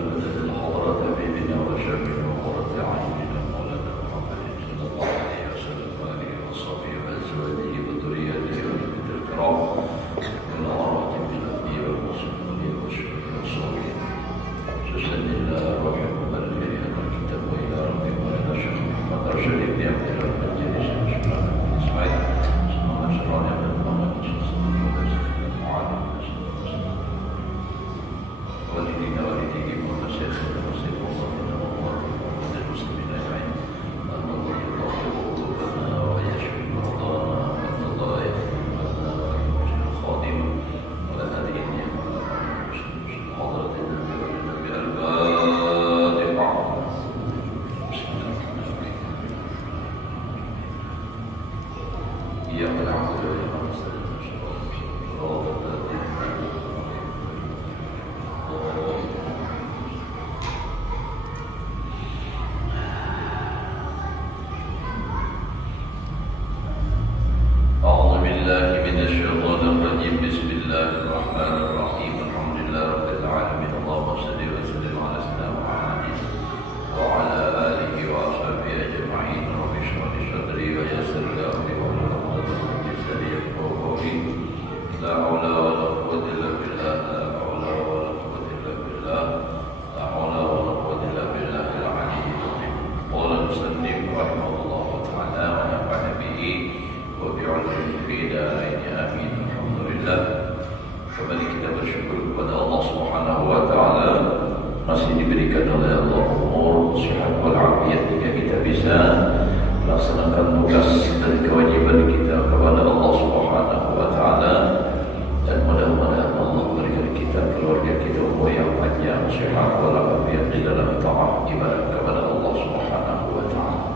المدد الحضرة حبيبنا وشافنا وقرة أعيننا مولانا محمد صلى الله عليه وسلم وآله وصحبه وأزواجه وذريته وأهل الكرام والأمراض من الأنبياء والمرسلين والشهداء والصالحين سبحان الله الرحيم الذي هدى الكتاب إلى ربي وإلى شيخ محمد أرشد بن عبد الله بن جرير سبحانه بن إسماعيل سبحانه شرعنا بن محمد صلى الله عليه وسلم وعلى والدينا والديهم ومشايخنا ومشايخ الله والمسلمين أجمعين أن الله يطهر قلوبنا ويشفي مرضانا وأن الله يغفر لنا وللمسلمين الخادمة ولهدينا حضرة النبي والنبي الفاتحة إياك نعبد وإياك نستعين صراط الذين أعوذ بالله من الشيطان الرجيم بسم الله الرحمن الرحيم الحمد لله رب العالمين اللهم صل وسلم على سيدنا محمد وعلى آله وأصحابه أجمعين رب اشرح لي صدري ويسر لي أمري واحلل عقدة من لساني يفقهوا قولي لا حول ولا قوة إلا بالله لا حول ولا قوة إلا بالله لا حول ولا قوة إلا بالله العلي العظيم قال المصنف رحمه الله تعالى ونفعنا به وبعلمه في دارين آمين الحمد لله. Kembali kita bersyukur kepada Allah Subhanahu wa taala masih diberikan oleh Allah umur, sehat wal afiat hingga kita bisa melaksanakan tugas dan kewajiban kita kepada Allah Subhanahu wa taala, dan mudah-mudahan Allah berikan kita keluarga kita umur yang panjang, sehat wal afiat di dalam taat ibadah kepada Allah Subhanahu wa taala.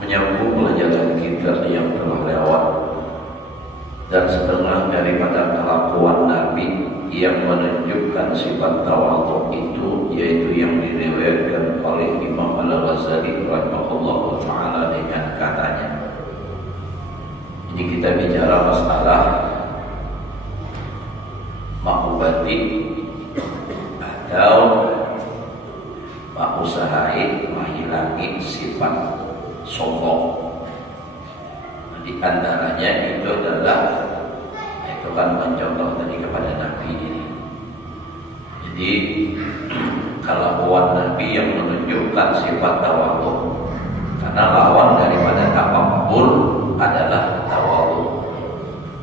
Menyambung pelajaran kita yang telah lewat dan setengah daripada kelakuan Nabi yang menunjukkan sifat tawadhu itu, yaitu yang diriwayatkan oleh Imam Al-Ghazali rahimahullah taala dengan katanya. Ini kita bicara masalah mengobati atau mengusahakan menghilangi sifat sombong. Di antaranya itu adalah itu kan mencontoh tadi kepada Nabi ini. Jadi kelakuan Nabi yang menunjukkan sifat tawadhu, karena lawan daripada takabbur adalah tawadhu,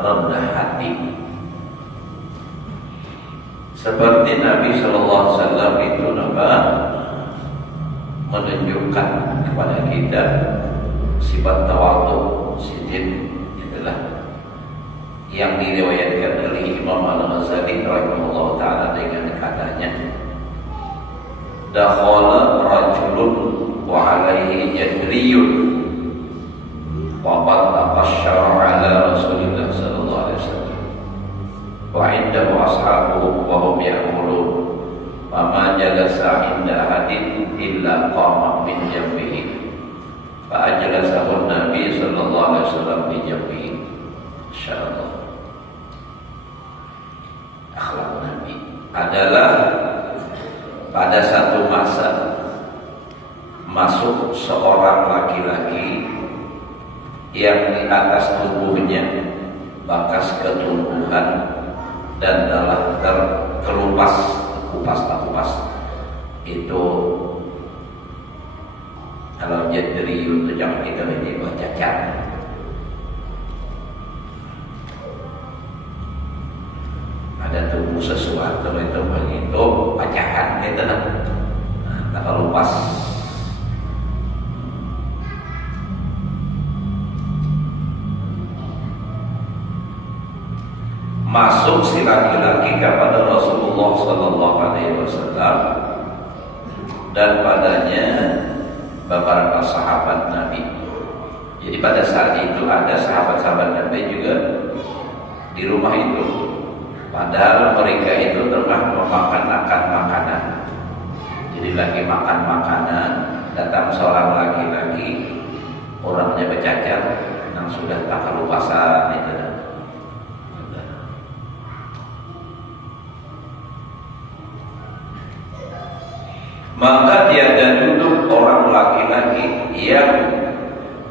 rendah hati. Seperti Nabi sallallahu alaihi wasallam itu menunjukkan kepada kita sifat tawadhu, sidin, itulah yang diriwayatkan oleh Imam Al-Ghazali rahimahullah taala dengan katanya, dakhala rajulun wa alaihi jadriyun wa qad taqashshara ala Rasulillah sallallahu alaihi wasallam wa indahu ashabuhu wa hum ya'kulun fama jalasa inda ahadin illa qama min jambihi fa ajlasahu Nabi sallallahu alaihi wasallam di jambihi. Insyaallah akhlak Nabi adalah pada satu masa masuk seorang laki-laki yang di atas tubuhnya bakas ketumbuhan dan telah terkelupas kupas itu. Kalau jadri itu jangan kita ini cacat. Ada tubuh sesuatu itu begitu pacahan itu tak lupas. Masuk si laki-laki kepada Rasulullah sallallahu alaihi wasallam dan padanya beberapa sahabat Nabi. Jadi pada saat itu ada sahabat-sahabat Nabi juga di rumah itu. Padahal mereka itu tengah memakan makanan. Jadi lagi makan makanan, datang seorang laki-laki, orangnya bercacat, yang sudah tak kelupasan itu. tiada duduk orang laki-laki yang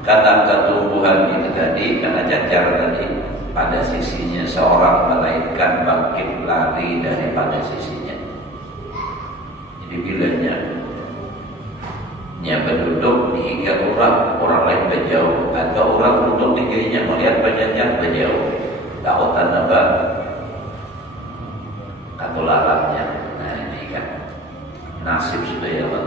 karena ketumbuhan itu tadi, karena cacar tadi, pada sisinya seorang melainkan bangkit lari daripada sisinya. Jadi bilanya berduduk diikat orang lain berjauh, atau orang duduk di kirinya melihat penyanyi berjauh, tahu tanda apa? Atau larangnya. Nah ini kan nasib sudah ya Pak.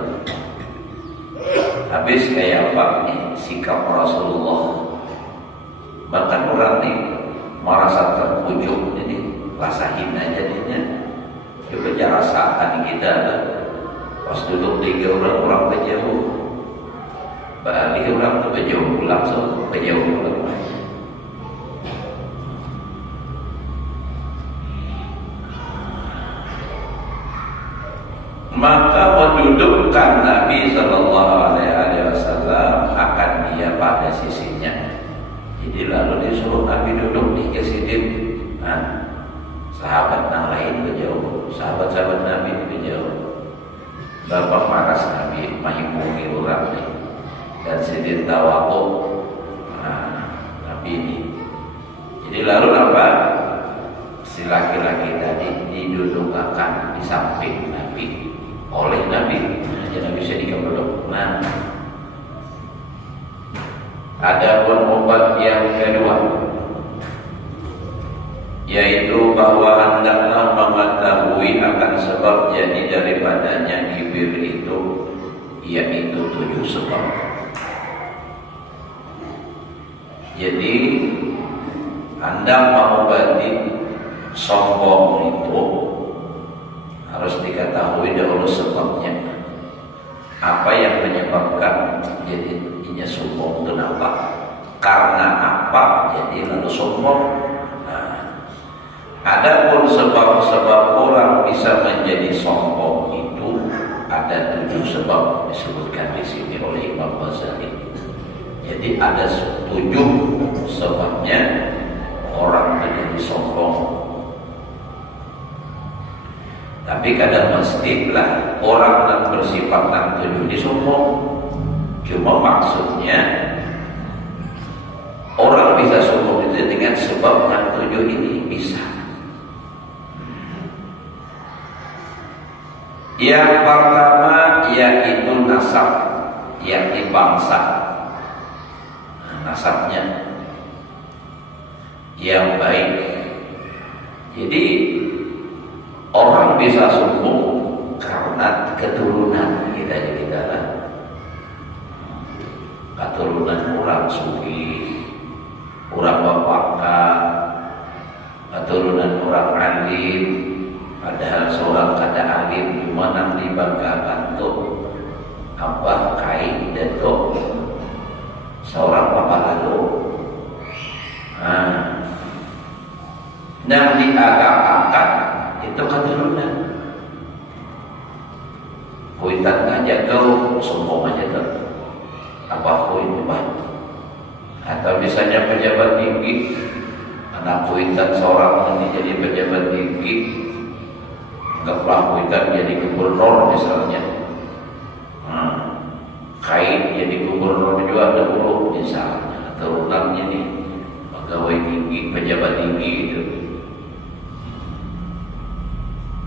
Habis kayak apa nih sikap Rasulullah. Bahkan orang nih merasa terpujuk, jadi rasain aja jadinya. Coba rasakan kita pas duduk tiga orang berjauh, balik orang tuh berjauh langsung berjauh pulang. Maka mendudukkan Nabi Sallallahu Alaihi Wasallam akan dia pada sisinya. Jadi lalu disuruh Nabi duduk di kesidin. Nah, sahabat yang lain berjauh, sahabat-sahabat Nabi berjauh. Bapak maras Nabi menghibungi orang ini dan sidin tawaku. Nah, Nabi ini. Jadi lalu apa? Si laki-laki tadi didudukkan di samping Nabi oleh Nabi, jadi Nabi sedikit duduk. Nah, ada pun obat yang kedua, yaitu bahwa hendaklah mengetahui akan sebab jadi daripadanya kibir itu, yaitu 7 sebab. Jadi Anda mengobati sombong itu harus diketahui dahulu sebabnya. Apa yang menyebabkan jadinya sombong itu apa? Karena apa jadi lalu sombong? Nah, adapun sebab-sebab orang bisa menjadi sombong itu ada 7 sebab disebutkan di sini oleh Imam Ghazali. Jadi ada 7 sebabnya orang menjadi sombong. Tapi kadang mestilah orang yang bersifat yang 7 ini sombong. Cuma maksudnya orang bisa sombong itu dengan sebab yang 7 ini bisa. Yang pertama yaitu nasab, yakni bangsa. Nasabnya yang baik. Jadi orang bisa sombong karena keturunan kita lah. Keturunan orang sufi, orang bapak, keturunan orang alim. Padahal seorang kata alim cuma nang dibanggakan tuh apa kain datuk seorang bapak lalu. Nang diagak-agak itu keturunan. Kuitan ngajak kau sombong aja tuh. Apa kuit banyak? Atau misalnya pejabat tinggi, anak kuitan seorang ini jadi pejabat tinggi, anggaplah kuitan jadi gubernur misalnya. Kain jadi gubernur juga dahulu misalnya, turunannya nih pegawai tinggi, pejabat tinggi itu.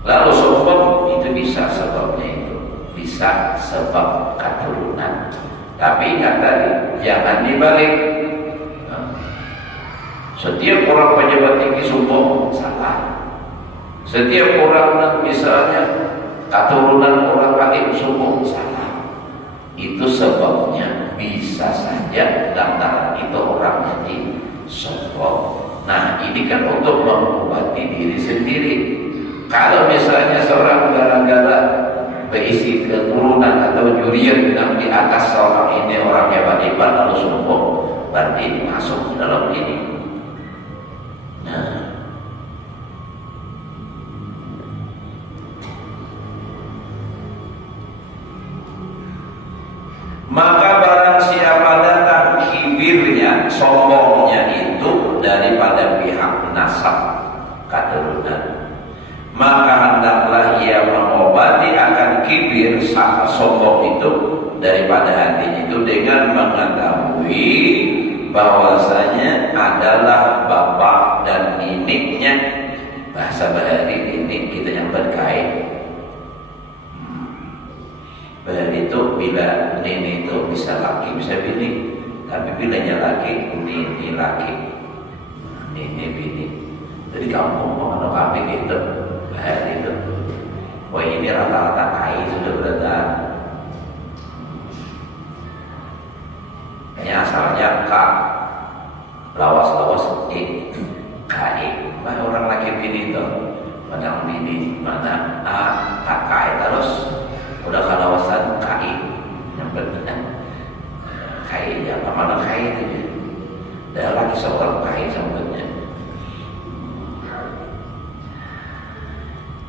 Lalu sombong itu bisa sebabnya itu, bisa sebab keturunan. Tapi ingat tadi, jangan dibalik. Setiap orang pejabat tinggi sombong salah. Setiap orang misalnya keturunan orang lain sombong salah. Itu sebabnya bisa saja lantaran itu orang jadi sombong. Nah ini kan untuk mengobati diri sendiri. Kalau misalnya seorang gara-gara berisi keturunan atau jurian yang di atas seorang ini orang hebat-hebat lalu sombong, berarti ini masuk dalam ini. Nah, maka barang siapa datang kibirnya, sombongnya itu daripada pihak nasab keturunan, maka hendaklah ia mengobati akan kibir sombong itu daripada hatinya itu dengan mengetahui bahwasanya adalah bapak dan neneknya. Bahasa Bahari ini kita yang berkait. Bahari itu bila nenek itu bisa laki bisa bini, tapi bilanya laki nenek laki, nenek bini. Jadi kamu mau kami gitu Bahari itu. Wah ini rata-rata kai sudah berada. Hanya asalnya kak lawas-lawas kai. Mana orang laki bini itu, mana bini, mana kai terus udah kalawasan kai yang benar kai ya mana kai itu dah lagi seorang kai sebenarnya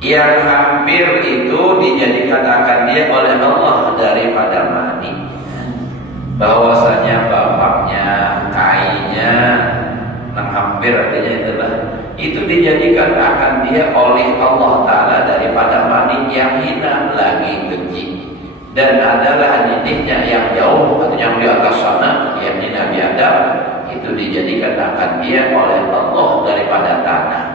yang hampir itu dijadikan akan dia oleh Allah daripada mani, bahwasanya bapaknya kainya yang hampir artinya itulah itu dijadikan akan dia oleh Allah Ta'ala daripada mani yang hina lagi keji, dan adalah neneknya yang jauh atau yang di atas sana yang Nabi Adam itu dijadikan akan dia oleh Allah daripada tanah,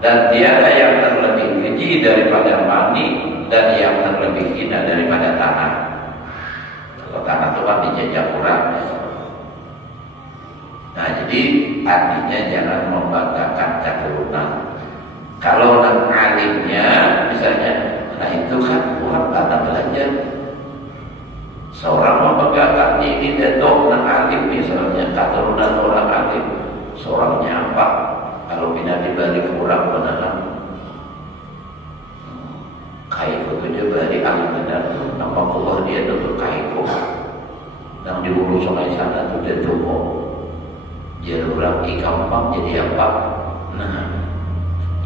dan tiada yang terlebih keji daripada mani dan yang terlebih hina daripada tanah. Kalau tanah itu kan dijajah kurang. Nah jadi artinya jangan membanggakan keturunan. Kalau orang alimnya misalnya, nah itu kan orang kata belajar. Seorang membanggakan ini datuk orang alim misalnya, keturunan orang alim. Seorangnya apa? Kalau bina dibalik kurang benar. Kaiku itu dia balik alim benar. Nampak Allah dia tutup kaiku. Yang di hulu sungai sana itu dia tutup. Jadi orang gampang jadi apa? Nah,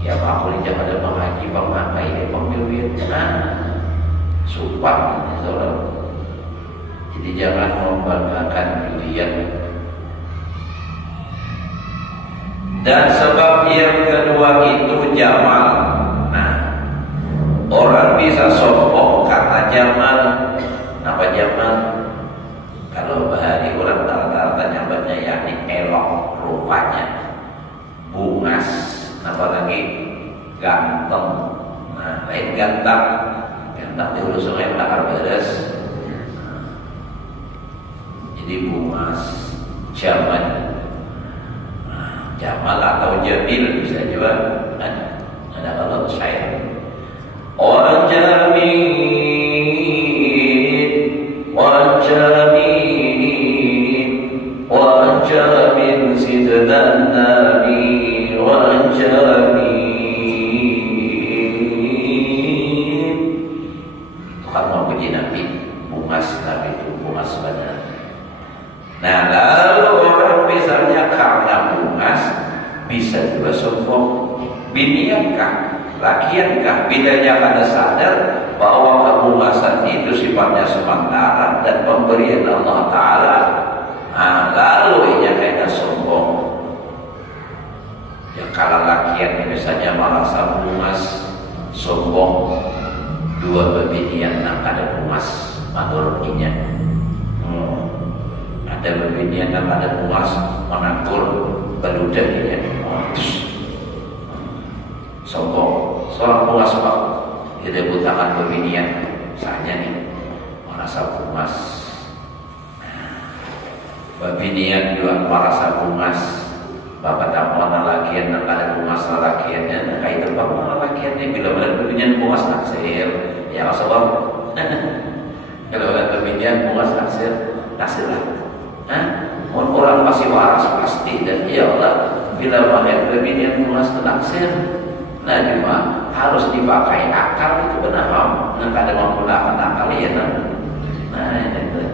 ya aku lihat ada bang haji, bang makai ini pemimpin. Nah, sumpah saudara. Jadi jangan membanggakan dirian. Dan sebab yang kedua itu jamal. Nah, orang bisa sombong karena jamal. Apa jamal? Kalau bahari orang rata-rata nyambatnya yakni elok rupanya, bungas, apalagi ganteng. Nah, lain ganteng di hulu sungai belakar beres. Jadi bungas, jamal, jamal atau jamil bisa juga. Ada kalau saya orang jamil, orang jamil. وأنجى سيدنا النبي وأنجى Tuhan mau puji Nabi, bungas Nabi itu bungas benar. Nah lalu orang misalnya karena bungas bisa juga sombong. Biniankah, lakiankah, bidanya pada sadar bahwa kebungasan itu sifatnya sementara dan pemberian Allah Ta'ala. Nah, lalu ia kena sombong. Yang kalau lakian misalnya merasa bungas, sombong, dua bebinian yang ada bungas, menurutnya. Ada bebinian yang ada bungas, menangkul, beludah dia, sombong. Seorang bungas pak, dia debutakan bebinian, misalnya nih, merasa bungas. Babinian juga merasa bungas. Bapak tak mana lakian nak ada bungas lakiannya. Nah itu bapak mana lakiannya bila ada babinian bungas naksir. Ya sebab kalau ada babinian bungas naksir lah. Orang pasti waras pasti dan ya Allah bila melihat babinian bungas naksir. Nah cuma harus dipakai akal itu benar. Nah kadang menggunakan akal ya. Nah itu.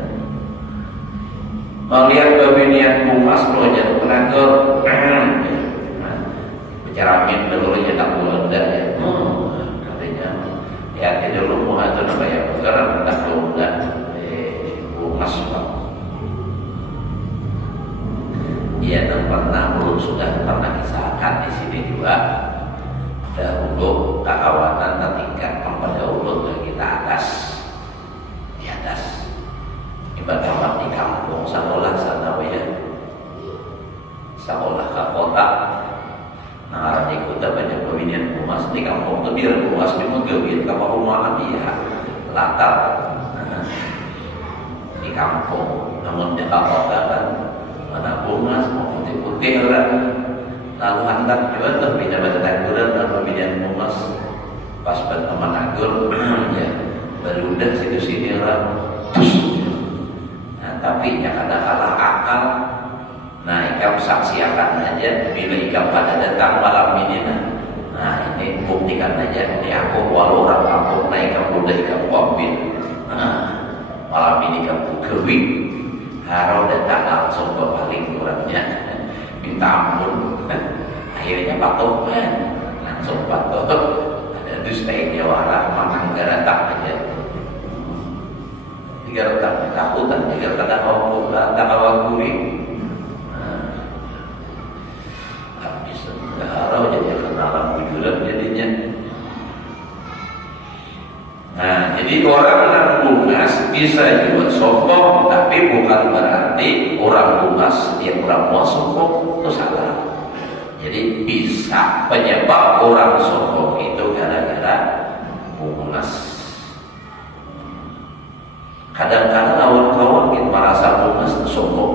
Melihat babinian bungas lo jatuh tenaga, bicara min dulu tak boleh ya. Katanya ya tidak dulu mau atau apa ya sekarang tak boleh bungas pak. Ia pernah belum sudah pernah kisahkan di sini juga dahulu kekawanan tertingkat pendahulu lagi ke atas, di atas ibadah di kampung sekolah sana ya, sekolah ke kota. Nah, di kota banyak pemilihan rumah, di kampung itu biar rumah di mungkin kapal rumahan dia latar di kampung. Namun di kota kan mana bunga semua putih-putih orang. Lalu hantar juga tuh pindah pada taguran dan pemilihan rumah pas berteman agur ya baru udah situ sini orang. Nah, tapi yang ada kalah akal. Nah, ikam saksikan aja bila ikam pada datang malam ini. Nah, ini buktikan aja. Ini aku walau orang kampung, nah ikam udah ikam kombil. Nah, malam ini kamu kewin, harau datang langsung ke paling kurangnya, minta ampun. Akhirnya patuh langsung patuh. Ada dusta ini orang makan garatak aja. Tiga retak takutan, tiga retak kau tak awal kuring. Harau jadi kenalan wujudan jadinya. Nah, jadi orang bungas bisa juga sombong, tapi bukan berarti orang bungas setiap orang mau sombong itu salah. Jadi bisa penyebab orang sombong itu gara-gara bungas. Kadang-kadang kawan-kawan kita merasa bungas itu sombong,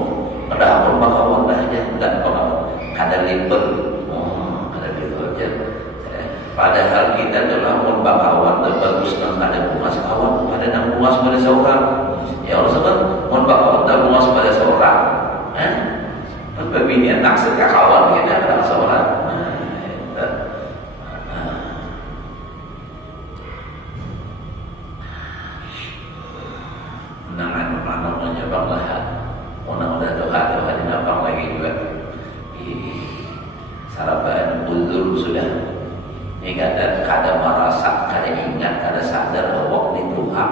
padahal kawan dah aja dan ada lipat. Padahal kita telah membakawan bagus nang ada bungas kawan, ada nang bungas pada seorang. Ya Allah sebab membakawan dan bungas pada seorang. Pembinian tak suka kawan kita ada seorang. Menangan namanya bang lahat, orang udah doa dinapang lagi juga. Sarapan uzur sudah. Ini kadang merasa, kadang ingat, kadang sadar bahwa di Tuhan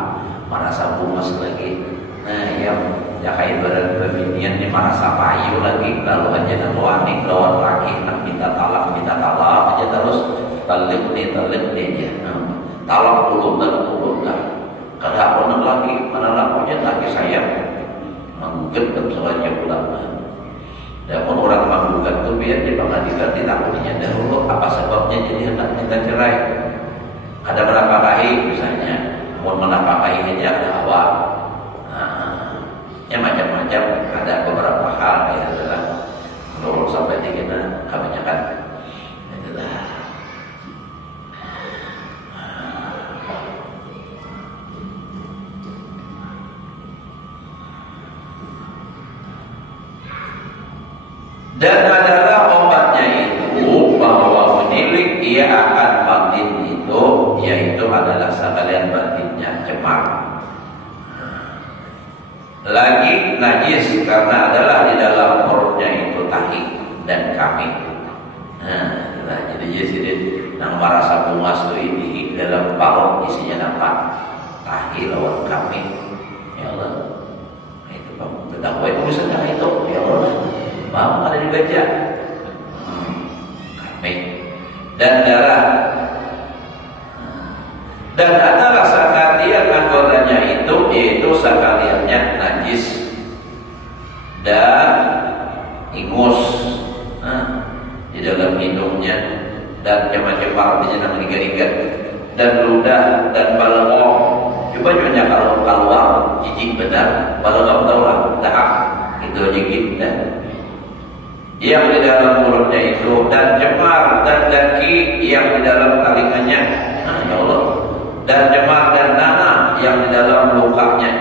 merasa bungas lagi. Nah, yang kayak berbinian ini merasa payu lagi, lalu aja nak wani lawan lagi, nak minta talak aja terus talak nih ya. Talak dulu dah. Kadang pernah lagi, mana lakunya lagi sayang, mungkin selanjutnya pulang. Dan pun orang menggugat itu biar di pengadilan ditakuti dahulu apa sebabnya jadi hendak minta cerai. Ada berapa kali misalnya, mau menafkahi aja ada awal. Nah, ya macam-macam ada beberapa hal ya adalah kalau sampai di kita kebanyakan itulah. Dan adalah obatnya itu bahwa menilik ia akan batin itu, yaitu adalah sekalian batinnya cemar. Lagi najis karena adalah di dalam perutnya itu tahi dan kami. Nah, jadi nang merasa bungas itu ini dalam perut isinya nampak tahi lawan kami. Ya Allah, itu bang, tentang itu misalnya itu, ya Allah. Mau ada dibaca dan darah dan ada rasa kalian anggotanya itu yaitu sekaliannya najis dan ingus di dalam hidungnya dan macam-macam artinya nang rigat-rigat dan ludah dan balong. Coba kalau keluar jijik benar balong tahu lah dah itu jijik dan yang di dalam mulutnya itu dan cemar dan daki yang di dalam talinganya. Ya Allah, dan cemar dan nanah yang di dalam lukanya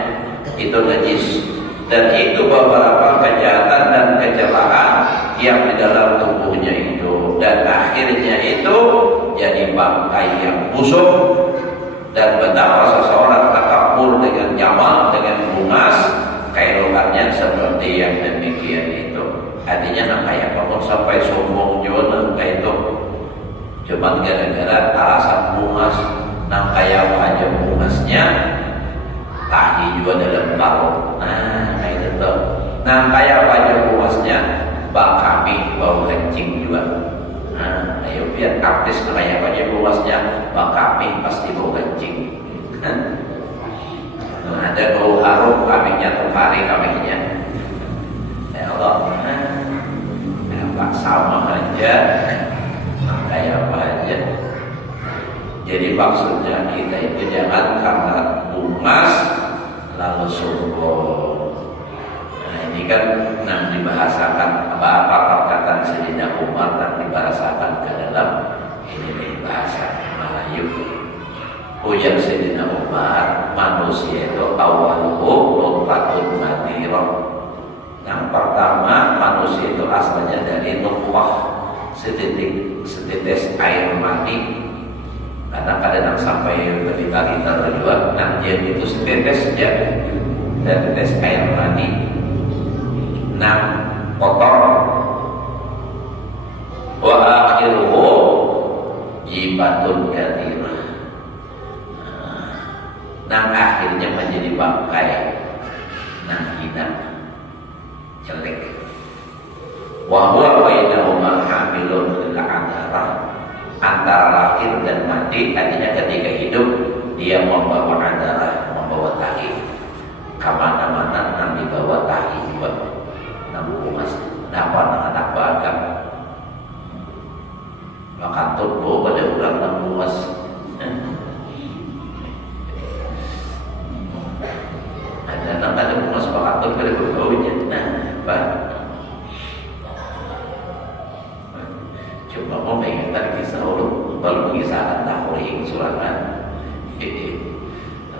itu najis. Dan itu beberapa kejahatan dan kecelakaan yang di dalam tubuhnya itu, dan akhirnya itu jadi bangkai yang busuk. Dan betapa seseorang takabur dengan nyaman, dengan bungas, keelokannya seperti yang demikian itu. Artinya nak kayak kamu sampai sombong juga kayak itu. Cuma gara-gara alasan bungas, nak kayak aja bungasnya, tahi juga dalam perut. Nah, kayak itu. Nah, kayak aja bungasnya, bak kami bau kencing juga. Nah, ayo biar artis kayak aja luasnya Pak kami pasti bau kencing. Ada bau harum kambingnya tuh hari kambingnya. Ya Allah, Pak sama aja, kayak apa aja. Jadi maksudnya kita itu jangan karena bungas lalu sombong. Nah ini kan dibahasakan apa perkataan Sayyidina Umar dan dibahasakan ke dalam ini bahasa Melayu. Ujar Sayyidina Umar, manusia itu awaluhu nutfatun madhirah. Yang pertama, manusia itu asalnya dari nutfah, setitis air mani. Kadang-kadang sampai berliter-liter juga. Nah, dia itu setitis saja dari tetes air mani. Nah, kotor. Wa akhiruhu jibatun kathirah. Nah, akhirnya menjadi bangkai. Nah, hina, jelek. Wa huwa bainahuma hamilun lil adarah. Antara lahir dan mati, artinya ketika hidup dia membawa adarah, membawa tahi. Kemana-mana nang dibawa tahi juga. Nang mas, napa nang anak bagang. Makan turbo pada ulang nang luas. Ada mas makan turbo pada berbaunya. Nah, apa? Coba mau mengingat kisah Allah, baru mengisahkan tahuri sulangan.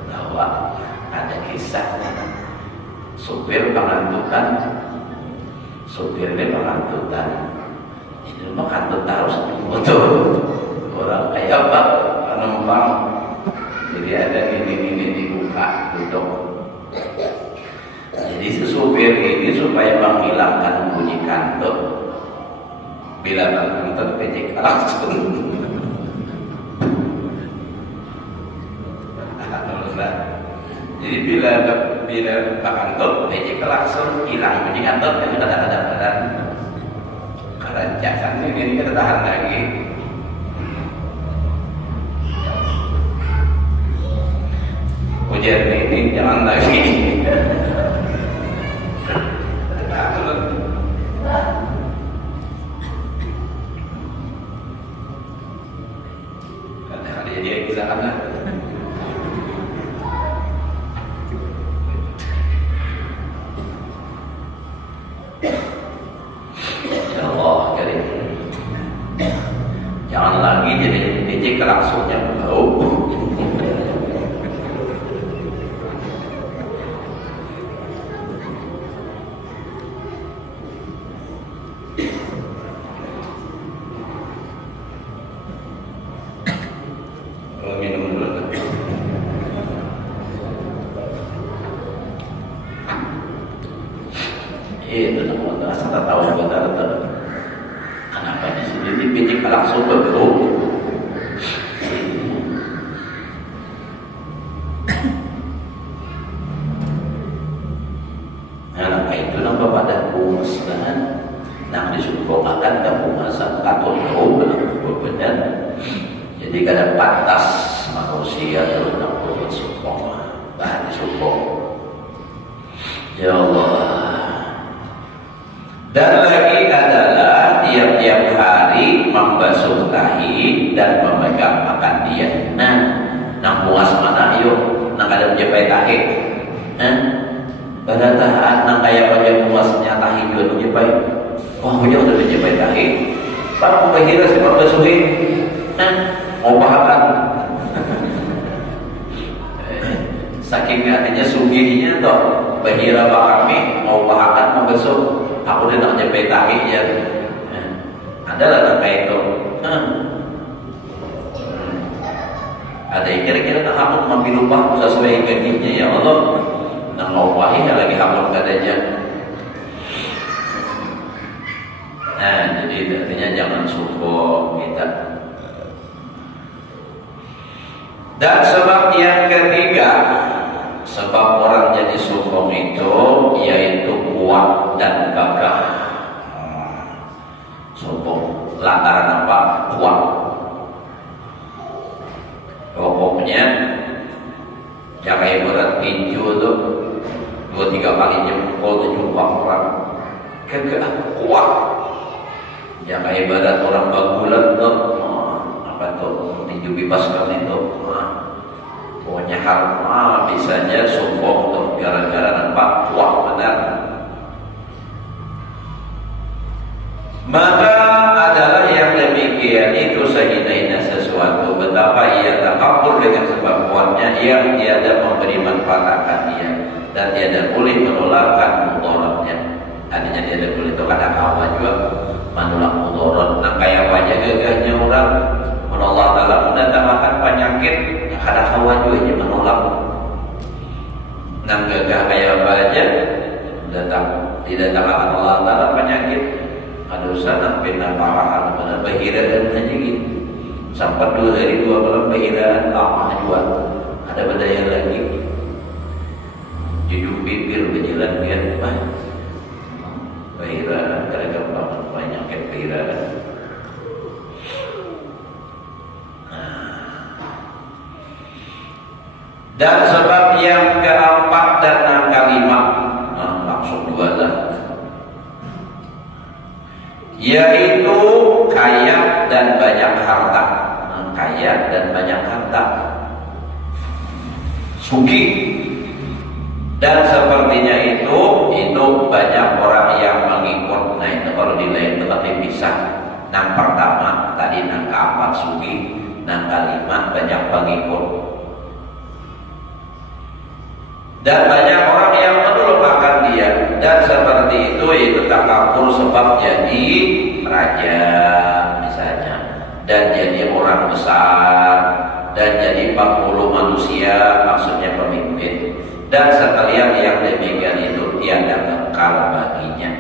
Bahwa ada kisah supir pangantutan, supirnya pangantutan. Itu mah kantut harus betul. Orang kayak apa penumpang. Jadi ada ini dibuka duduk. Jadi si supir ini supaya menghilangkan bunyi kantut. Bila nonton PJK langsung. Jadi bila kantor PJK langsung hilang bunyi kantor, jadi kadang-kadang kerancakan ini kita tahan lagi. Ujian ini jangan lagi. Dia bisa karena ya Allah karim, jangan lagi jadi DJ langsungnya bau. Minum dulu. Itu nama asal tahu betul. Kenapa di sini dipijik langsung berbau? Nah, itu nama pada pumasan. Nah, disumpahkan ke pumasan atau jauh benar. Jadi kada pantas manusia terus nak buat sumpah, bahan sumpah. Ya Allah. Dan lagi adalah tiap-tiap hari membasuh tahi dan memegang makan dia. Nah, nang puas mana yuk, nang ada menjepit tahi. Pada tahan nang kaya pada puasnya tahi juga menjepit. Wah, punya udah menjepit tahi. Pak mengira sih pak basuhin. Mau pahakan. Saking artinya sugihnya toh, bahira kami mau pahakan mau besok. Aku udah nak jepit tahi ya. Adalah tak kayak itu. Ada yang kira-kira nak hapun mampi lupa sesuai gajinya ya Allah. Nak mau wahih lagi hapun katanya. Nah, jadi artinya jangan suko kita. Dan sebab yang ketiga, sebab orang jadi sombong itu yaitu kuat dan gagah. Sombong. Lantaran apa? Kuat. Pokoknya jangan ibarat tinju tuh 2-3 kali jempol tuh jumpa orang kagak kuat. Jangan ibarat orang bagulan tuh apa tuh tinju bebas kali itu pokoknya hal bisanya sombong tuh gara-gara nampak kuat benar. Maka adalah yang demikian itu sehina-hina sesuatu, betapa ia takabur dengan sebab kuatnya yang tiada memberi manfaat akan dia dan tiada boleh menolakkan mudaratnya. Artinya tiada boleh itu kadang awal juga menolak mudarat. Nah kayak wajah gagahnya orang menolak dalam mendatangkan penyakit yang kadang awal juga menolak. Nah gagah kayak apa aja tidak datangkan Allah dalam penyakit. Ada usaha pindah parahan pada bahiraan aja gitu. Sampai 2 hari 2 malam bahiraan lama juga. Ada badai lagi. Judul bibir berjalan biar bahiraan kadang-kadang banyak bahiraan. Dan sebab yang keempat dan yang kelima, maksud 2 lah. Yaitu kaya dan banyak harta. Kaya dan banyak harta, sugih. Dan sepertinya itu banyak orang yang mengikut. Nah itu kalau di lain tempat bisa. Yang pertama tadi yang keempat sugih, yang kelima banyak pengikut. Dan banyak orang yang menolak akan dia. Dan seperti itu takabur sebab jadi raja misalnya, dan jadi orang besar, dan jadi 40 manusia, maksudnya pemimpin. Dan sekalian yang demikian itu tiada kekal baginya.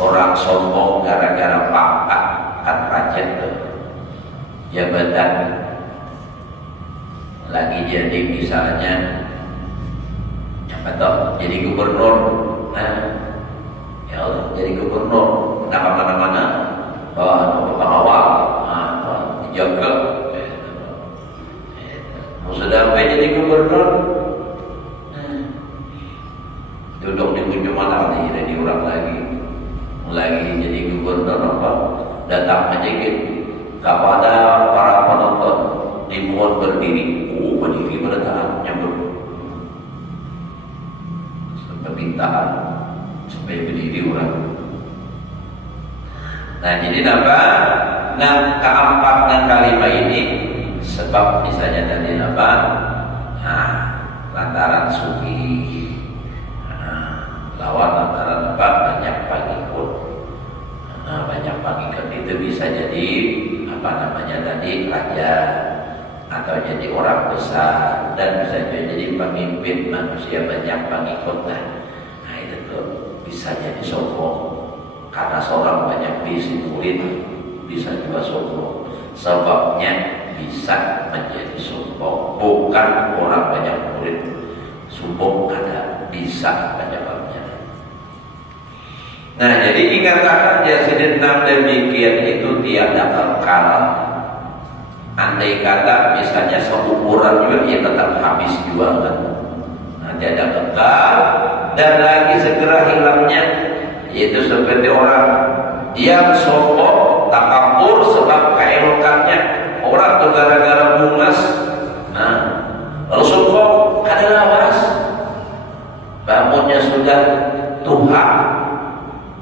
Orang sombong gara-gara pangkat kan raja itu jabatan lagi jadi misalnya atau jadi gubernur, ya Allah jadi gubernur, kenapa mana-mana awal dijaga, mau sudah jadi gubernur, duduk di ujung mana jadi orang lagi jadi gubernur apa, datang aja gitu kepada para penonton dimohon berdiri, berdiri pada taat nyambut permintaan supaya berdiri orang. Nah jadi apa? Nah keempat dan kelima ini sebab misalnya tadi apa? Nah lantaran sugih, lawan lantaran apa? Banyak pengikut. Nah banyak pengikut itu bisa jadi apa namanya tadi raja atau jadi orang besar, dan bisa jadi pemimpin manusia banyak pengikut. Nah itu tuh bisa jadi sombong karena seorang banyak diisi murid, bisa juga sombong. Sebabnya bisa menjadi sombong, bukan orang banyak murid sombong, ada bisa penyebabnya. Nah jadi ingatkan Yazid demikian itu tiada kekal. Andai kata misalnya seumuran juga dia tetap habis juga kan. Nah, tiada kekal dan lagi segera hilangnya, yaitu seperti orang yang sombong takabur sebab keelokannya. Orang tuh gara-gara bungas, nah lalu sombong ada lawas, bangunnya sudah Tuhan.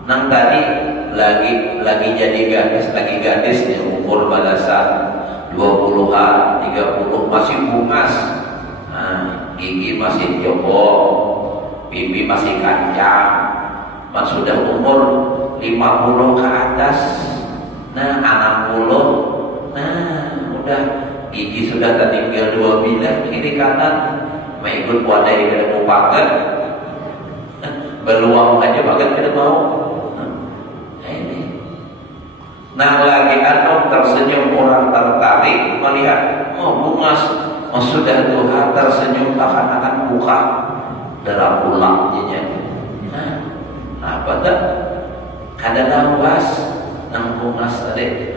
Nang tadi lagi jadi gadis nih, umur balasan 20-an, 30 masih bungas, nah, gigi masih jobok, pipi masih kancang, mas sudah umur 50 ke atas, nah 60, nah udah gigi sudah tertinggal 2 bilah kiri kanan, mengikut wadai kada mau pakai, beluang aja pakai kada mau. Nah lagi antum tersenyum, orang tertarik melihat bungas, sudah Tuhan tersenyum akan buka dalam pulang jadinya. Nah apa tak? Kada lawas, nanggung mas tadi.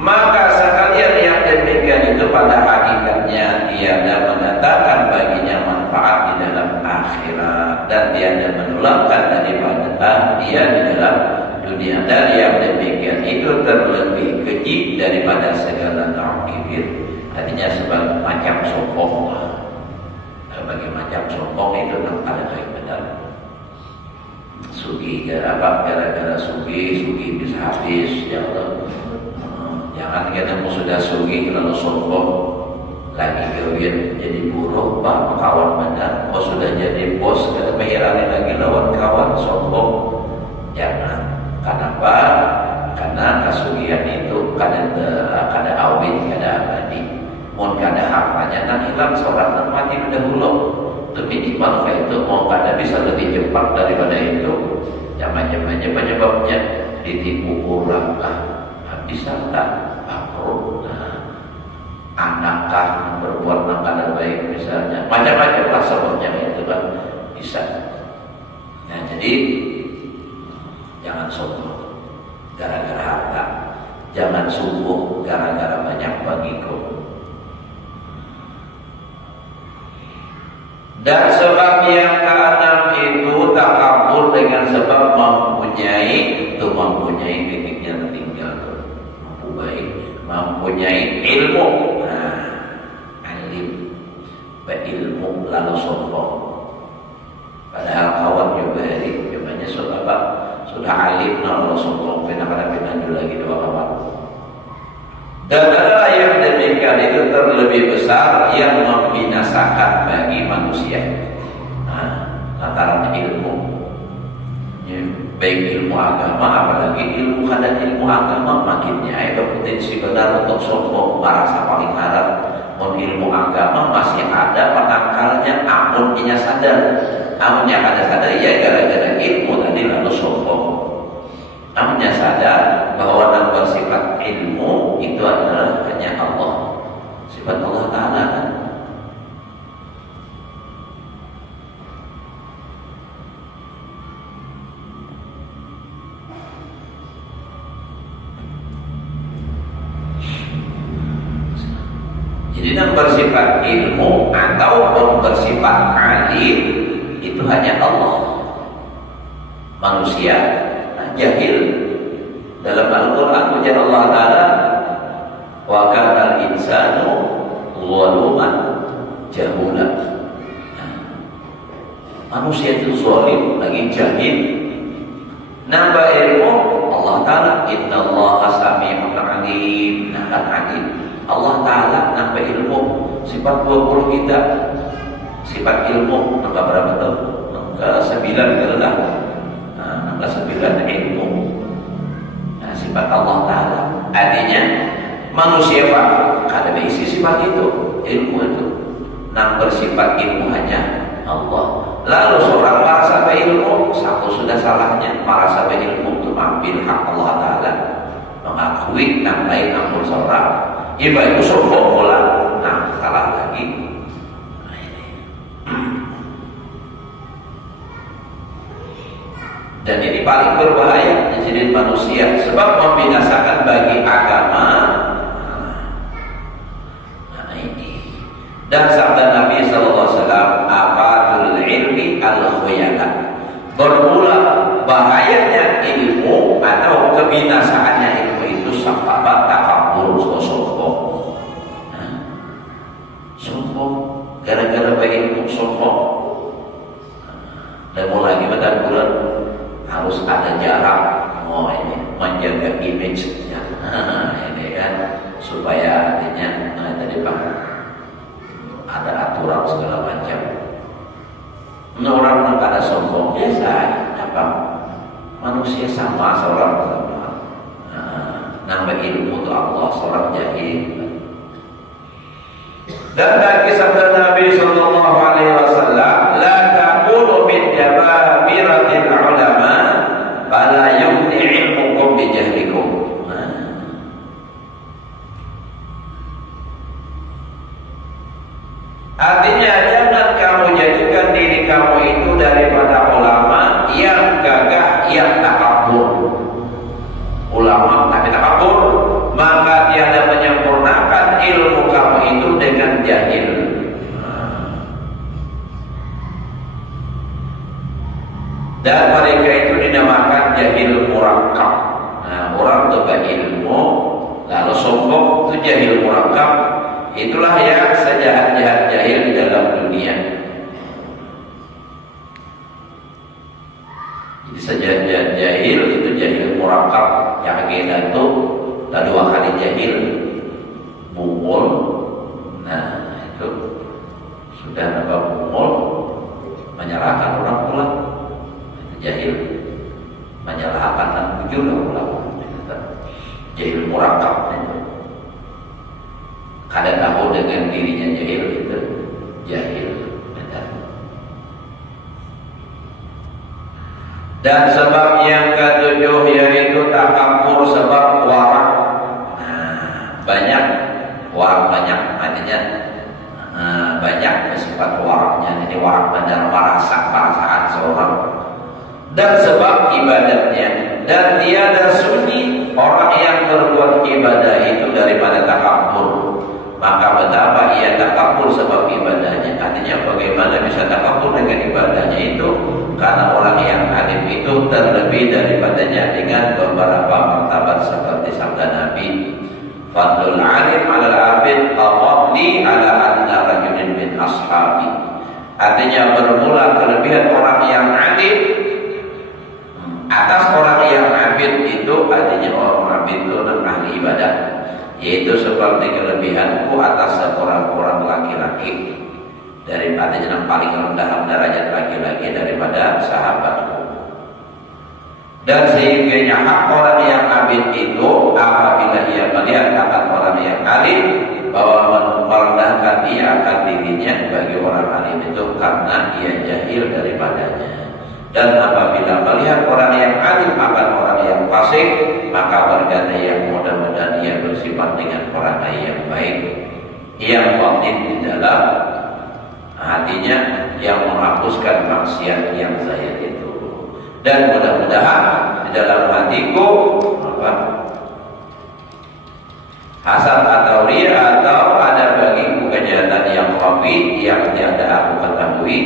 Maka sekalian yang demikian itu pada hakikatnya tiada mendatangkan baginya manfaat di dalam akhirat dan tiada menolakkan daripada dia di dalam dunia. Dan yang demikian itu terlebih keji daripada segala ta'kibir. Artinya sebagai macam sombong. Bagi macam sombong itu ada baik benar. Sugi gara-gara sugi bisa habis ya Allah. Jangan kita sudah sugi lalu sombong lagi kawin jadi buruh pak kawan benar. Sudah jadi bos kita bayarani lagi lawan kawan sombong. Jangan. Kenapa? Karena kasugian itu kada awet, kada abadi. Mun kada hartanya nang hilang seorang mati dahulu. Itu minimal itu mau kada bisa lebih cepat daripada itu. Macam-macam penyebabnya ditipu orang lah. Bisa tak? Anakkah berbuat makanan baik misalnya, macam-macam lah sebabnya itu kan bisa. Nah jadi jangan sombong gara-gara harta, jangan sombong gara-gara banyak pengikut. Dan sebab yang keenam itu takabur dengan sebab mempunyai titiknya tinggal, mampu baik, mempunyai ilmu. Berilmu lalu sombong. Padahal kawan jumanya sudah alim lalu sombong. Pindah-pindah lagi dua kawan. Dan adalah yang demikian itu terlebih besar yang membinasakan bagi manusia. Lantaran ilmu, baik ilmu agama apalagi ilmu agama makinnya berpotensi benar untuk sombong merasa paling harap. Ilmu agama masih ada penangkalnya, amun inya sadar. Amunnya kada sadar ya gara-gara ilmu tadi lalu sombong. Amunnya sadar bahwa yang bersifat ilmu itu adalah hanya Allah, sifat Allah Ta'ala kan. Jadi yang bersifat ilmu ataupun bersifat alim itu hanya Allah. Manusia jahil. Dalam Al-Quran ujar Allah Ta'ala, wa kana al-insanu zaluman jahula. Manusia itu zalim lagi jahil. Nambah ilmu Allah Ta'ala, innallaha sami'un alim. Nah, alim. Allah Ta'ala nambah ilmu. Sifat 20 kita sifat ilmu nambah berapa tahun? Nambah 9 adalah nambah 9 ilmu. Nah, sifat Allah Ta'ala artinya manusia pak kada isi sifat itu, ilmu itu nambah sifat ilmu hanya Allah. Lalu seorang merasa berilmu, satu sudah salahnya merasa berilmu untuk ambil hak Allah Ta'ala, mengakui yang lain ampun seorang iba itu sombong pula. Nah, salah lagi. Dan ini paling berbahaya di sini manusia, sebab membinasakan bagi agama. Nah ini. Dan sabda Nabi SAW, afatul ilmi al-khuyala. Bermula bahayanya ilmu atau kebinasaannya ilmu itu sabab takabur, sombong. Sombong gara-gara baik ilmu sombong. Dan mulai gimana bulan harus ada jarak. Ini menjaga image-nya. Ini kan supaya artinya tadi Pak ada aturan segala macam. Orang yang kada sombong biasa apa manusia sama seorang sama. Nambah ilmu untuk Allah seorang jahil. Dan bagi sabda Nabi sallallahu alaihi wasallam, la taqulu min jababiratil ulama fala yughni ilmukum bi jahlikum. Artinya jangan kamu jadikan diri kamu Dan mereka itu dinamakan jahil murakkab. Nah, orang berilmu lalu sombong itu jahil murakkab. Itulah yang sejahat-jahat jahil di dalam dunia. Jadi sejahat-jahat jahil itu jahil murakkab. Yang agenda itu ada 2 kali jahil, bungul. Nah itu sudah nambah bungul, menyalahkan orang pula. Itu jahil, menyalahkan dan bujur ulama. Jahil murakkab itu. Kada tahu dengan dirinya jahil itu jahil. Dan sebab yang ketujuh yaitu takabur, sebab warak. Nah, banyak warak, banyak artinya banyak sifat waraknya. Jadi warak benar perasaan seorang. Dan sebab ibadatnya. Dan tiada sunni orang yang berbuat ibadah itu daripada takabur. Maka betapa ia takabur sebab ibadahnya. Artinya bagaimana bisa takabur dengan ibadahnya itu? Karena orang yang alim itu terlebih daripadanya dengan beberapa martabat seperti sabda Nabi, fadlul alim ala abid fadli ala adna rajulin min ashabi. Artinya bermula kelebihan orang yang alim atas orang yang abid itu, artinya orang abid itu ahli ibadah, yaitu seperti kelebihanku atas seorang laki-laki, daripada yang paling rendah derajat laki-laki daripada sahabatku. Dan sehingga hak orang yang abid itu apabila ia melihat akan orang yang alim bahwa merendahkan ia akan dirinya bagi orang alim itu karena ia jahil daripadanya. Dan apabila melihat orang yang alim akan orang yang fasik, maka berkata yang mudah-mudahan ia bersifat dengan orang yang baik, yang batin di dalam hatinya, yang menghapuskan maksiat yang zahir itu. Dan mudah-mudahan di dalam hatiku hasad atau ria atau ada bagiku kejahatan yang khafi yang tiada aku ketahui,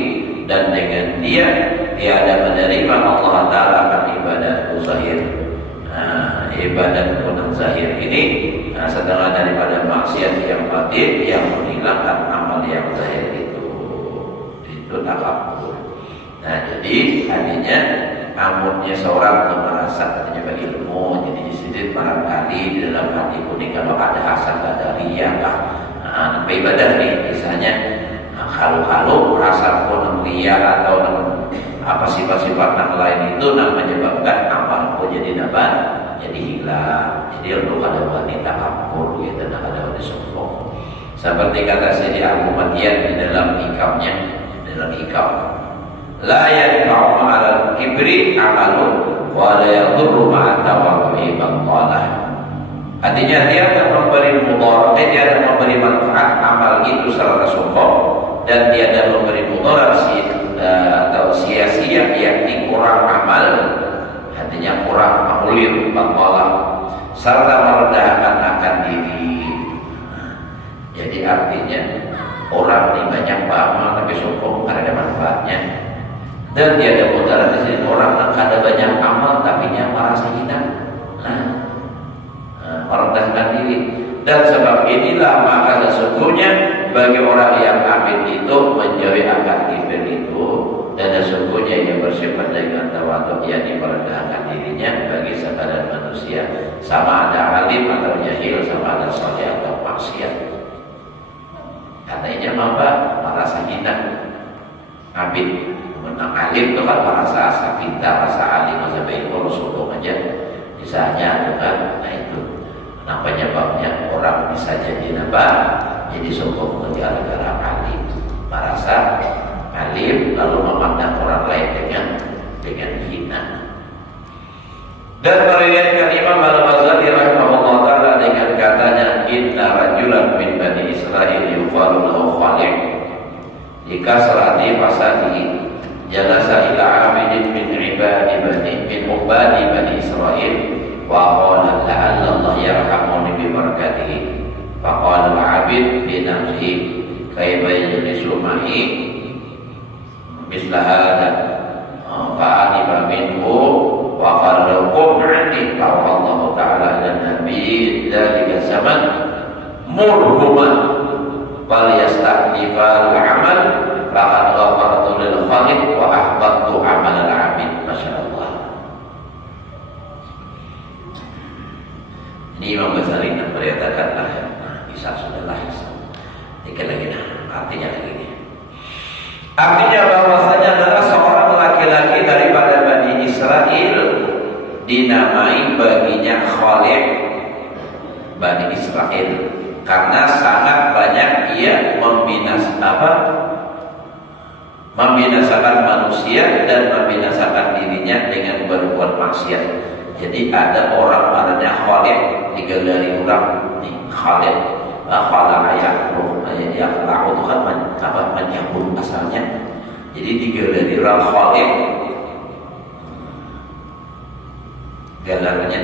dan dengan dia tiada menerima Allah Ta'ala akan ibadatku zahir. Nah, ibadatku yang zahir ini setengah daripada maksiat yang batin yang menghilangkan amal yang zahir itu takabur. Nah, jadi artinya amunnya seorang itu merasa katanya bagi ilmu, jadi disini barangkali di dalam hatiku ini kalau ada hasad, ada riya, nampak ibadah nih misalnya. Kalau rasa pun ria atau apa sifat-sifat yang lain itu menyebabkan amalku jadi jadi hilang. Jadi untuk ada wanita takabur gitu, ada wanita sombong. Seperti kata Sayyidi Abu Madian di dalam hikamnya, dalam hikam, la yanfa'u ma'al kibri amalun wa la yadurru ma'a tawaddu'i baqalah. Artinya dia akan memberi mudarat, dia akan memberi manfaat amal itu secara sombong, dan tiada memberi mudarat atau sia-sia, yakni kurang amal, artinya kurang amulir baqalah, serta merendahkan akan diri. Jadi artinya orang ini banyak beramal tapi sombong, ada manfaatnya. Dan tiada mudarat di sini orang yang ada banyak amal tapi dia merasa hina, merendahkan diri. Dan sebab inilah maka sesungguhnya bagi orang yang abid itu menjauhi akan kibir itu, dan sesungguhnya yang bersifat dengan tawadhu, yakni merendahkan dirinya bagi sekalian manusia, sama ada alim atau jahil, sama ada saleh atau maksiat. Katanya apa? Merasa hina. Abid menang alim itu kan merasa asa pintar, rasa alim, masa baik kalau sombong aja misalnya itu kan. Nah itu penyebabnya orang bisa jadi jadi sombong gara-gara alim, merasa alim lalu memandang orang lain dengan hina. Dan meriwayatkan Imam Al-Ghazali rahimahullah taala dengan katanya, inna rajulan min bani Israil yuqalu lahu Khalid, jika serati pasadi jalasa ila abidin min ubadi bani Israil wa qala la'alla Allah yarhamuni bi barakatihi, faqala al-'abid bi nafsihi kayfa yajlisu ma'i misla hadha fa'aniba Ghazali berkatakan bisa sudahlah. Dikit lagi artinya begini. Artinya bahwasanya adalah seorang laki-laki daripada Bani Israel dinamai baginya Khalid Bani Israel karena sangat banyak ia membinasakan manusia dan membinasakan dirinya dengan berbuat maksiat. Jadi ada orang namanya Khalid, digelari orang nih Khalid, Yakhlaq itu kan menyambung asalnya. Jadi digelari orang Khalid, gelarnya.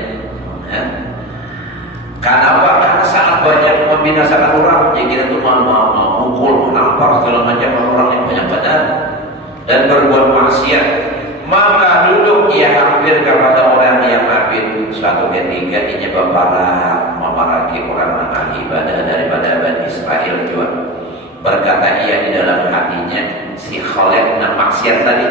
Kenapa? Karena sangat banyak membinasakan orang. Jadi kita tuh mau mukul, menampar segala macam orang yang banyak badan dan berbuat maksiat. Maka duduk ia hampir kepada orang yang mabit suatu ketika ia memaraki orang yang ibadah daripada Bani Israel juga. Berkata ia di dalam hatinya si Khalid maksiat tadi.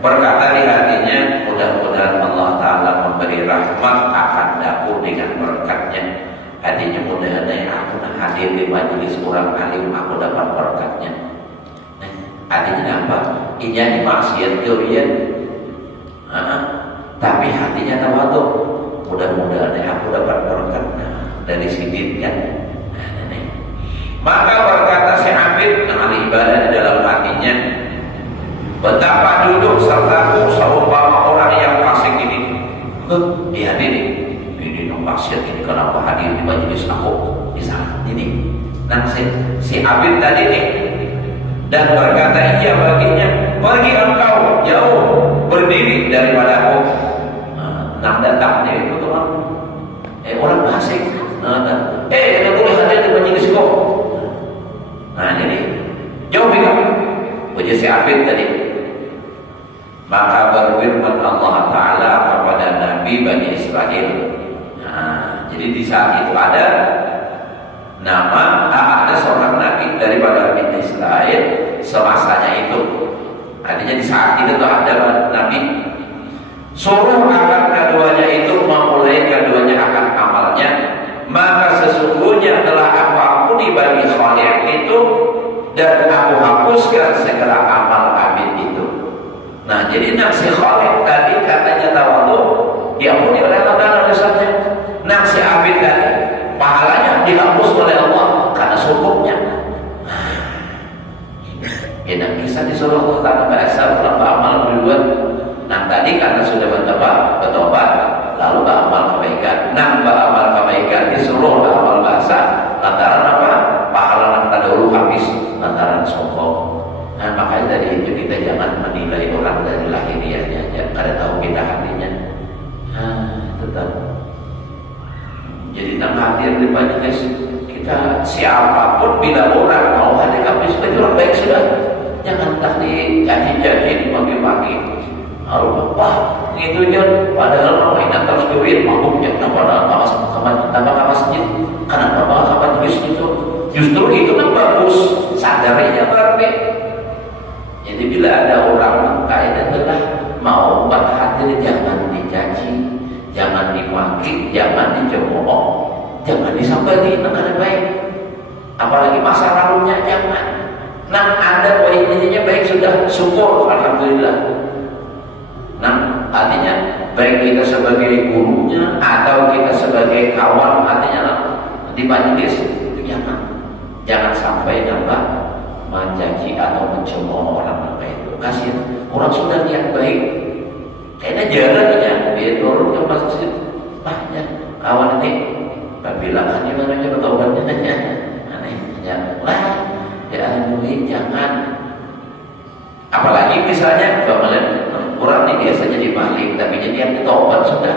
Berkata di hatinya, mudah-mudahan Allah Ta'ala memberi rahmat akan dapur dengan berkatnya. Hatinya mudah-mudahan aku hadir di majelis orang alim, aku dapat berkatnya. Hatinya apa? Ini maksiat kewian. Tapi hatinya tawadhu. Mudah-mudahan aku dapat berkat dari sini kan. Maka berkata si Abid ahli ibadah di dalam hatinya, betapa duduk sertaku seumpama orang yang fasik ini. Dihadiri. Ini maksiat ini kenapa hadir di majelis aku di sana ini. Nah si Abid tadi nih dan berkata iya baginya, pergi engkau jauh berdiri daripada aku. Nah datangnya itu orang fasik. Jangan boleh hadir di majelisku. Nah jadi jauh kamu. Puji si Abid tadi. Maka berfirman Allah Ta'ala kepada Nabi Bani Israel. Jadi di saat itu ada seorang Nabi daripada Bani Israel semasanya itu. Artinya di saat itu tuh ada Nabi. Suruh akan keduanya itu memulai keduanya akan amalnya. Maka sesungguhnya telah aku ampuni bagi Khalid itu dan aku hapuskan segala amal Abid itu. Nah jadi nafsi Khalid tadi katanya tawadhu diampuni oleh Allah Ta'ala dosanya. Nafsi Abid tadi pahalanya dihapus oleh Allah karena syukurnya. Ini kisah disuruh Allah Ta'ala bahasa beramal duluan. Nah tadi karena sudah bertobat lalu beramal kebaikan. Nah beramal kebaikan disuruh beramal bahasa lantaran apa? Pahala kita dulu habis lantaran sombong. Nah makanya dari itu kita jangan menilai orang dari lahiriahnya, karena tahu kita hatinya. Tetap. Jadi tak hadir di majelis kita siapapun bila orang mau hadir kami sebagai orang baik sudah. Jangan tak dijanji-janji dibagi-bagi. Allah gitu aja. Padahal mainan terus duit mabuknya tambah masjid. Kenapa ke majelis itu? Justru itu kan bagus. Sadarinya berbeda. Jadi bila ada orang kaidah adalah mau hadir jangan dicaci, jangan dimaki, jangan dicemooh, jangan disampaikan karena baik. Apalagi masa lalunya jangan. Nah ada baiknya baik sudah syukur alhamdulillah. Nah artinya baik kita sebagai gurunya atau kita sebagai kawan artinya di majelis jangan sampai nambah mencaci atau mencemooh orang lain. Kasihan orang sudah niat baik kayaknya jaraknya dia turun ke masjid banyak kawan ini bilang ini namanya bertobatnya aneh lah ya jangan. Apalagi misalnya orang ini biasanya dibalik tapi jadi yang bertobat sudah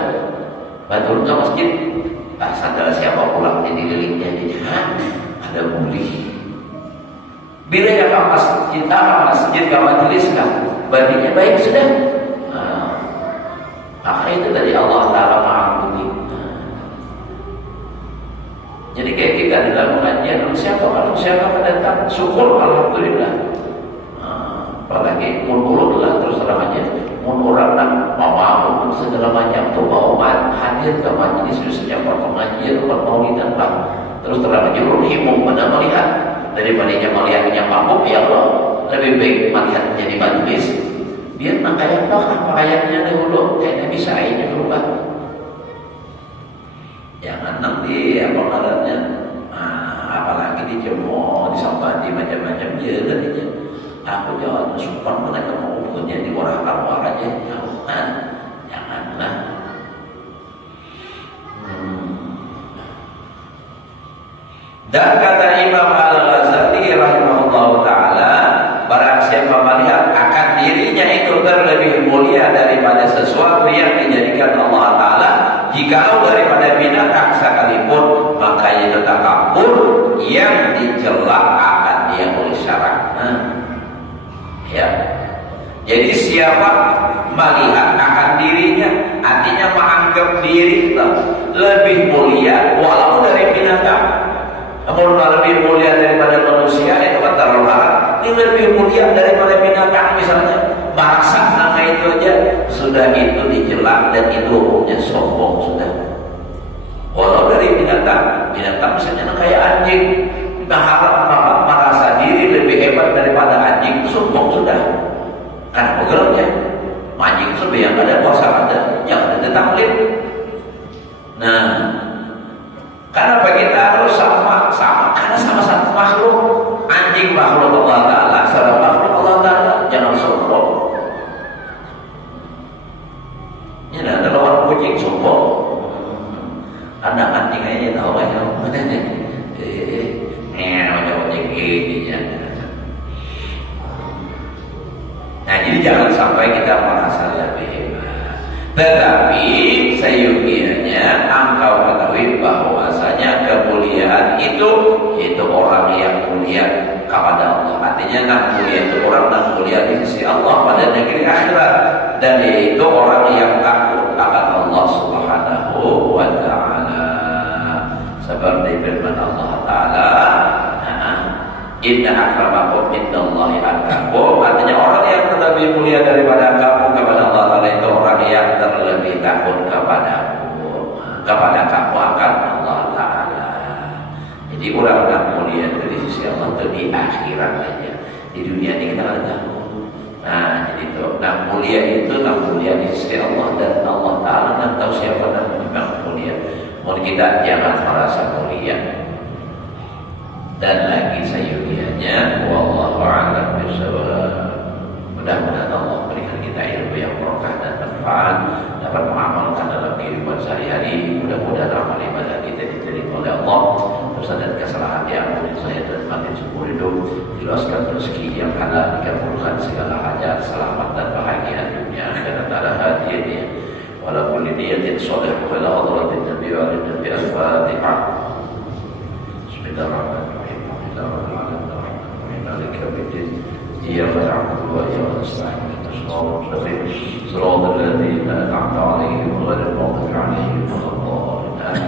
batur ke masjid sadar siapa pulang di liliknya ada muli. Bila yang masjid ke majelis kan bandingnya baik sudah. Maka itu dari Allah Ta'ala mengampuni. Jadi kayak kita dalam pengajian siapa datang syukur alhamdulillah. Apalagi mun lah terus terang aja mun orang nak mau segala macam tuh bawa hadir ke majelis khususnya pengajian permaulidan Pak. Terus terang jurun himung pada melihat daripada melihatnya mabuk, ya Allah lebih baik melihatnya di majelis. Dia pakaian pakaiannya dulu kayaknya bisa ini berubah. Jangan nanti apa ngarannya, apalagi dicemooh, disambati macam-macam dia tadinya. Aku jangan sumpah mereka mau punya di warah-warah aja. Janganlah. Dan kata Imam Al-Ghazali rahimahullah ta'ala, barang siapa melihat akan dirinya itu terlebih mulia daripada sesuatu yang dijadikan Allah Ta'ala, jikalau daripada binatang sekalipun, maka itu takabur yang dicela akan dia oleh syarak. Ya. Jadi siapa melihat akan dirinya, artinya menganggap diri lebih mulia walau dari binatang. Namun lebih mulia daripada manusia itu kan terlalu harap. Ini lebih mulia daripada binatang misalnya. Merasa nama itu aja sudah itu dicela dan itu hukumnya sombong sudah. Walau dari binatang misalnya kayak anjing, berharap merasa diri lebih hebat daripada anjing, itu sombong sudah. Karena programnya anjing itu yang ada puasa ada, yang ada taklid. Nah, karena kita harus sama karena sama-sama makhluk. Anjing makhluk Allah Ta'ala, seorang makhluk Allah Ta'ala, jangan sombong. Ini ada lawan kucing sombong. Anak anjing aja tahu kan? Macam kucing ini ya. Nah, jadi jangan sampai kita merasa lebih hebat. Tetapi sayukianya engkau ketahui bahwasanya kemuliaan itu orang yang mulia kepada Allah. Artinya nak mulia itu orang yang mulia di sisi Allah pada negeri akhirat, dan yaitu orang yang takut akan Allah Subhanahu wa Ta'ala. Seperti firman Allah Ta'ala, inna akramakum indallahi atqakum. Artinya orang yang lebih mulia daripada kamu kepada Allah Ta'ala itu orang yang terlebih takut kepada kamu akan Allah Ta'ala. Jadi orang yang mulia itu di sisi Allah itu di akhirat aja. Di dunia ini kita nggak tahu. Nah, jadi itu mulia di sisi Allah, dan Allah Ta'ala nggak tahu siapa yang mulia. Mau kita jangan merasa mulia. Dan lagi sayudianya, wallahu a'lam bishawab. Mudah-mudahan Allah berikan kita ilmu yang berkah dan manfaat, dapat mengamalkan dalam kehidupan sehari-hari. Mudah-mudahan amal ibadah kita diterima oleh Allah. Dosa dan kesalahan diampuni saya dan mati seumur hidup. Jelaskan rezeki yang halal, dikabulkan segala hajat, selamat dan bahagia dunia akhirat ala hadiahnya. Wala kulli niyatin shalihah wa la hadratin nabi wa ala nabi al-fatihah. Bismillahirrahmanirrahim. Malik yaumiddin. Iyyaka na'budu wa iyyaka nasta'in. Ihdinas siratal mustaqim. Siratal ladzina an'amta 'alaihim